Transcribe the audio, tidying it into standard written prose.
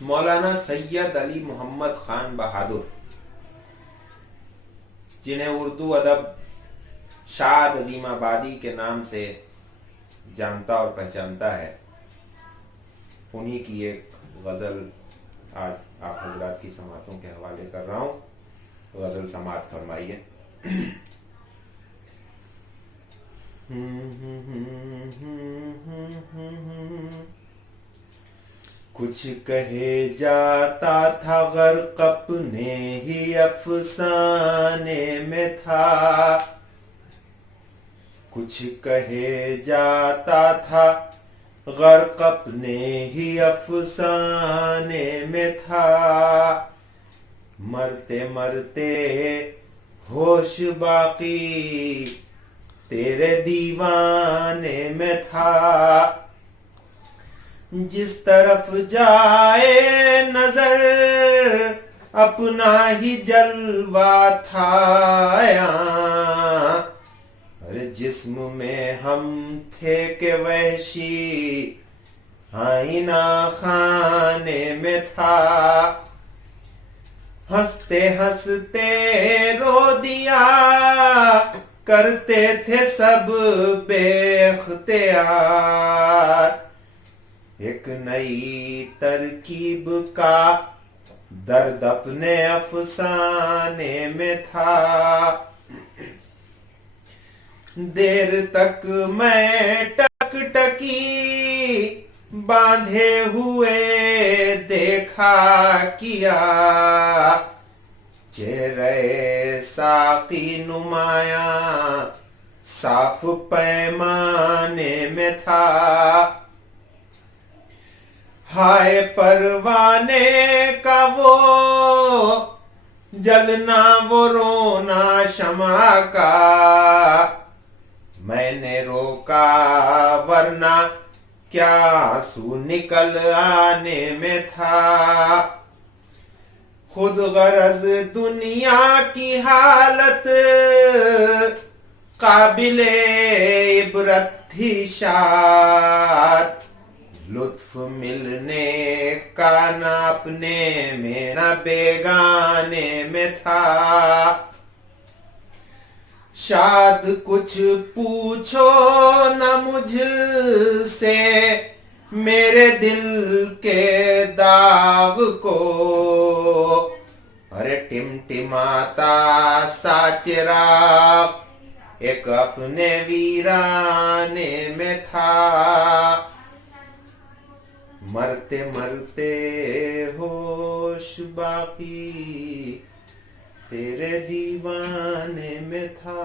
मौलाना सैयद अली मोहम्मद खान बहादुर, जिन्हें उर्दू अदब शाद अजीमाबादी के नाम से जानता और पहचानता है, उन्हीं की एक गज़ल आज आप हजरात की समातों के हवाले कर रहा हूँ। गज़ल समात फरमाइए। कुछ कहे जाता था गर्क अपने ही अफसाने में था, कुछ कहे जाता था गर्क अपने ही अफसाने में था। मरते मरते होश बाकी तेरे दीवाने में था। जिस तरफ जाए नजर अपना ही जलवा था। अरे जिस्म में हम थे के वहशी आईना खाने में था। हंसते हंसते रो दिया करते थे सब बेख्तियार। एक नई तरकीब का दर्द अपने अफसाने में था। देर तक मैं टकटकी बांधे हुए देखा किया। चेहरे साकी नुमाया साफ पैमाने में था। हाय परवाने का वो जलना वो रोना शमा का। मैंने रोका वरना क्या आंसू निकल आने में था। खुद गरज दुनिया की हालत काबिले इबरत थी शाद। लुत्फ मिलने का न अपने में न बेगाने में था। शाद कुछ पूछो न मुझसे मेरे दिल के दाग को। अरे टिमटिमाता सा चिराग एक अपने वीराने में था। मरते मरते होश बाकी तेरे दीवाने में था।